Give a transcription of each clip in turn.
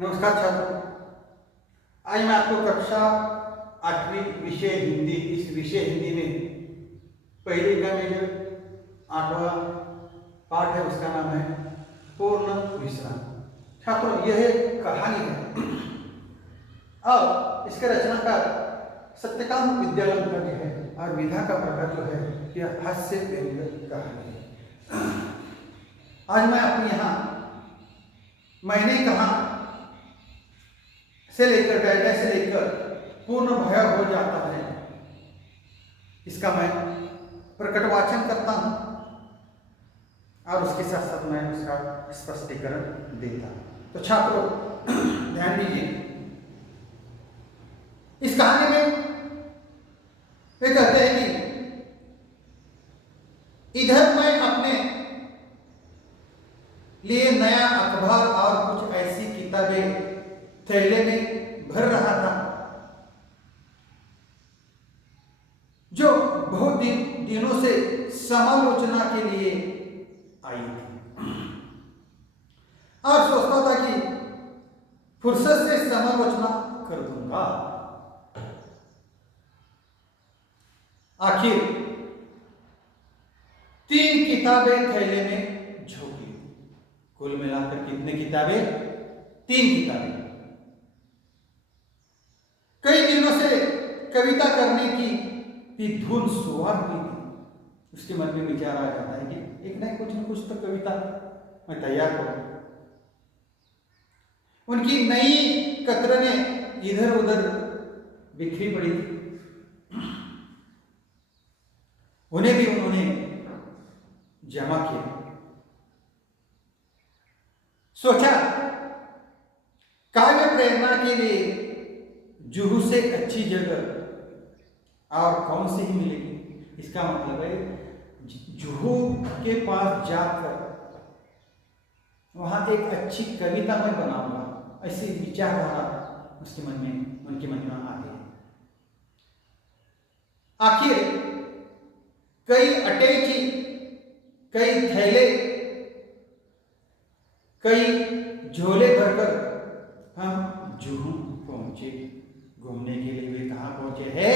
नमस्कार छात्रों। आज मैं आपको कक्षा 8वीं विषय हिंदी, इस विषय हिंदी में पहले का में जो 8वां पाठ है उसका नाम है पूर्ण विश्राम। छात्रों, यह एक कहानी है और इसके रचनाकार सत्यकाम विद्यालंकर जी है और विधा का प्रकार जो है यह हास्य व्यंग्य कहानी है। आज मैं अपने यहाँ मैंने कहा से लेकर डैडा से लेकर पूर्ण भय हो जाता है, इसका मैं प्रकटवाचन करता हूं और उसके साथ साथ मैं उसका स्पष्टीकरण देता हूं। तो छात्रों ध्यान दीजिए, इस कहानी में वे कहते हैं कि इधर मैं अपने लिए नया अखबार और कुछ ऐसी किताबें थैले में भर रहा था जो बहुत दिनों से समालोचना के लिए आई थी और सोचता था कि फुर्सत से समालोचना कर दूंगा। आखिर 3 किताबें थैले में झोंकी। कुल मिलाकर कितने किताबें? 3 किताबें। कई दिनों से कविता करने की धुन सुहार हुई थी। उसके मन में विचार आ जाता है कि एक ना कुछ तो कविता मैं तैयार करूं। उनकी नई कतरनें इधर उधर बिखरी पड़ी थी, उन्हें भी उन्होंने जमा किया। सोचा काव्य प्रेरणा के लिए जुहू से अच्छी जगह और कौन सी ही मिलेगी। इसका मतलब है जुहू के पास जाकर वहां एक अच्छी कविता मैं बनाऊंगा, ऐसी विचारधारा उसके मन में, उनके मन में आ गई। आखिर कई अटैची, कई थैले, कई झोले भरकर हम जुहू पहुंचे। घूमने के लिए वे कहां पहुंचे हैं?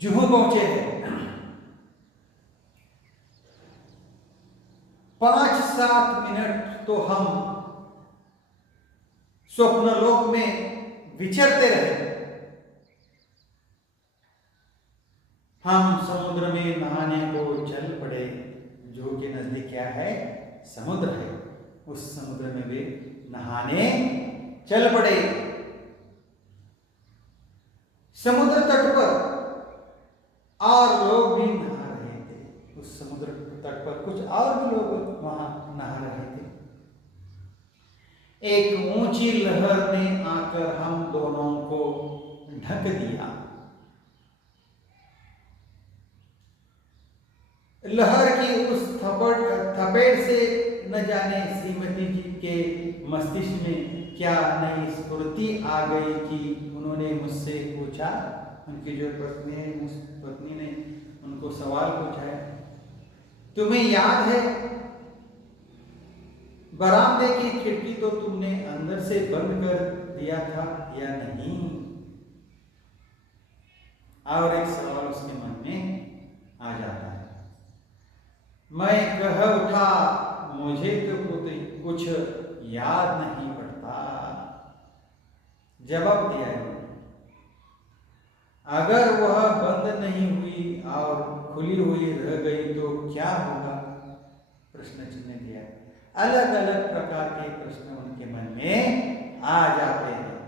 जुहू पहुंचे हैं। 5-7 मिनट तो हम स्वप्नलोक में विचरते रहे। हम समुद्र में नहाने को चल पड़े। जो के नजदीक क्या है? समुद्र है। उस समुद्र में वे नहाने चल पड़े। समुद्र तट पर और लोग भी नहा रहे थे। उस समुद्र तट पर कुछ और भी लोग वहां नहा रहे थे। एक ऊंची लहर ने आकर हम दोनों को ढक दिया। लहर की उस थपेड़ से न जाने श्रीमती जी के मस्तिष्क में क्या नई स्फूर्ति आ गई कि उन्होंने मुझसे पूछा। उनकी जो पत्नी है, उस पत्नी ने उनको सवाल पूछा है, तुम्हें याद है बरामदे की खिड़की तो तुमने अंदर से बंद कर दिया था या नहीं? और एक सवाल उसके मन में आ जाता है। मैं कह उठा, मुझे तो कुछ याद नहीं पड़ता। जवाब दिया है, अगर वह बंद नहीं हुई और खुली हुई रह गई तो क्या होगा? प्रश्न चिन्ह दिया। अलग अलग प्रकार के प्रश्न उनके मन में आ जाते हैं।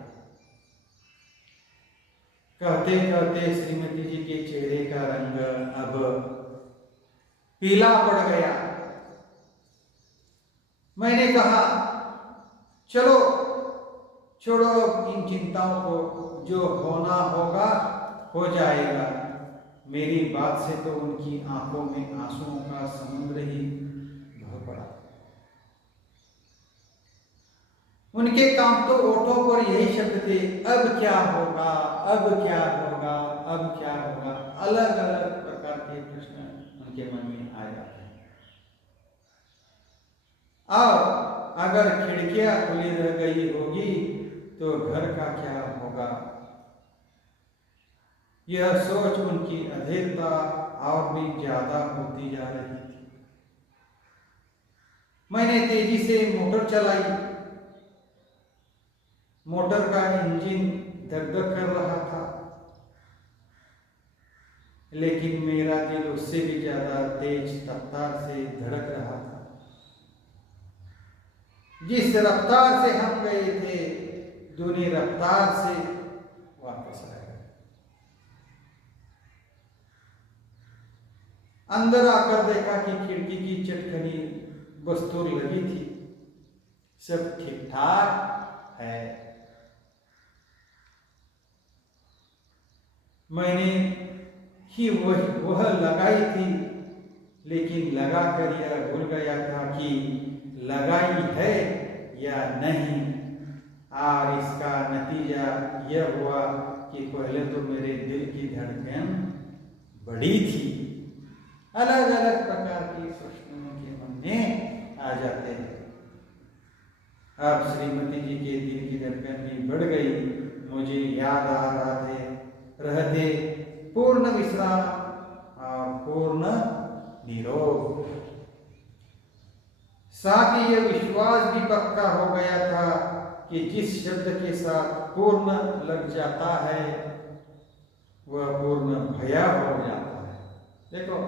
कहते कहते श्रीमती जी के चेहरे का रंग अब पीला पड़ गया। मैंने कहा, चलो छोड़ो इन चिंताओं को, जो होना होगा हो जाएगा। मेरी बात से तो उनकी आंखों में आंसुओं का समुद्र ही भर पड़ा। उनके कांपते ओठों पर यही शब्द थे, अब क्या होगा, अब क्या होगा, अब क्या होगा। अलग अलग प्रकार के प्रश्न उनके मन में आ जाते हैं। और अगर खिड़कियां खुली रह गई होगी तो घर का क्या होगा। यह सोच उनकी अधीरता और भी ज्यादा होती जा रही थी। मैंने तेजी से मोटर चलाई। मोटर का इंजन धक-धक कर रहा था, लेकिन मेरा दिल उससे भी ज्यादा तेज रफ्तार से धड़क रहा था। जिस रफ्तार से हम गए थे, दूनी रफ्तार से वापस आए। अंदर आकर देखा कि खिड़की की चटखनी बस्तूर लगी थी। सब ठीक ठाक है। मैंने ही वह लगाई थी, लेकिन लगाकर यह भूल गया था कि लगाई है या नहीं। और इसका नतीजा यह हुआ कि पहले तो मेरे दिल की धड़कन बढ़ी थी। अलग अलग प्रकार के प्रश्न के मन में आ जाते हैं। अब श्रीमती जी के दिल की धड़कन भी बढ़ गई। मुझे याद आ रहते पूर्ण विश्राम और पूर्ण निरोग। साथ ही यह विश्वास भी पक्का हो गया था कि जिस शब्द के साथ पूर्ण लग जाता है वह पूर्ण भया हो जाता है। देखो,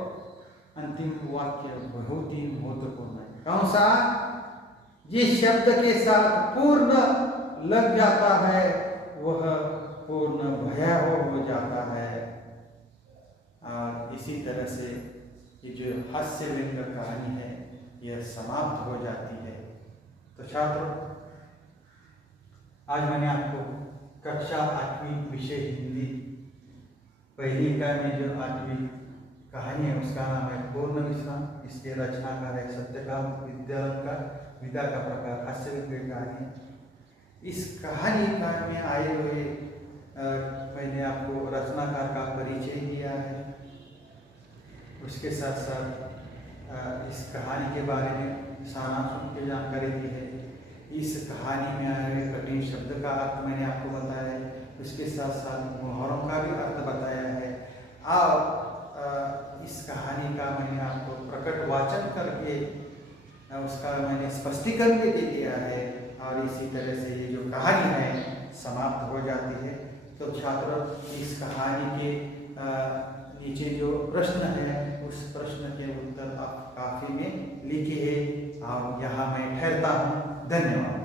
अंतिम वाक्य बहुत ही महत्वपूर्ण है। कौन सा? जिस शब्द के साथ पूर्ण लग जाता है वह पूर्ण भयावह हो जाता है। और इसी तरह से ये जो हास्य व्यंग कहानी है यह समाप्त हो जाती है। तो छात्रों, आज मैंने आपको कक्षा 8वीं विषय हिंदी पहली इकाई में जो 8वीं कहानी है उसका नाम है पूर्ण विश्राम। इसके रचनाकार है सत्यकाम विद्या का प्रकार हास्य व्यंग कहानी। इस कहानी में आए हुए मैंने आपको रचनाकार का परिचय दिया है। उसके साथ साथ इस कहानी के बारे में सारांश की जानकारी दी है। इस कहानी में आए हुए कठिन शब्द का अर्थ मैंने आपको बताया है। उसके साथ साथ मुहावरों का भी अर्थ बताया है। और इस कहानी का मैंने आपको प्रकट वाचन करके उसका मैंने स्पष्टीकरण भी दे दिया है। और इसी तरह से ये जो कहानी है समाप्त हो जाती है। तो छात्रों, इस कहानी के नीचे जो प्रश्न है उस प्रश्न के उत्तर आप काफी में लिखे हैं। और यहाँ मैं ठहरता हूँ। धन्यवाद।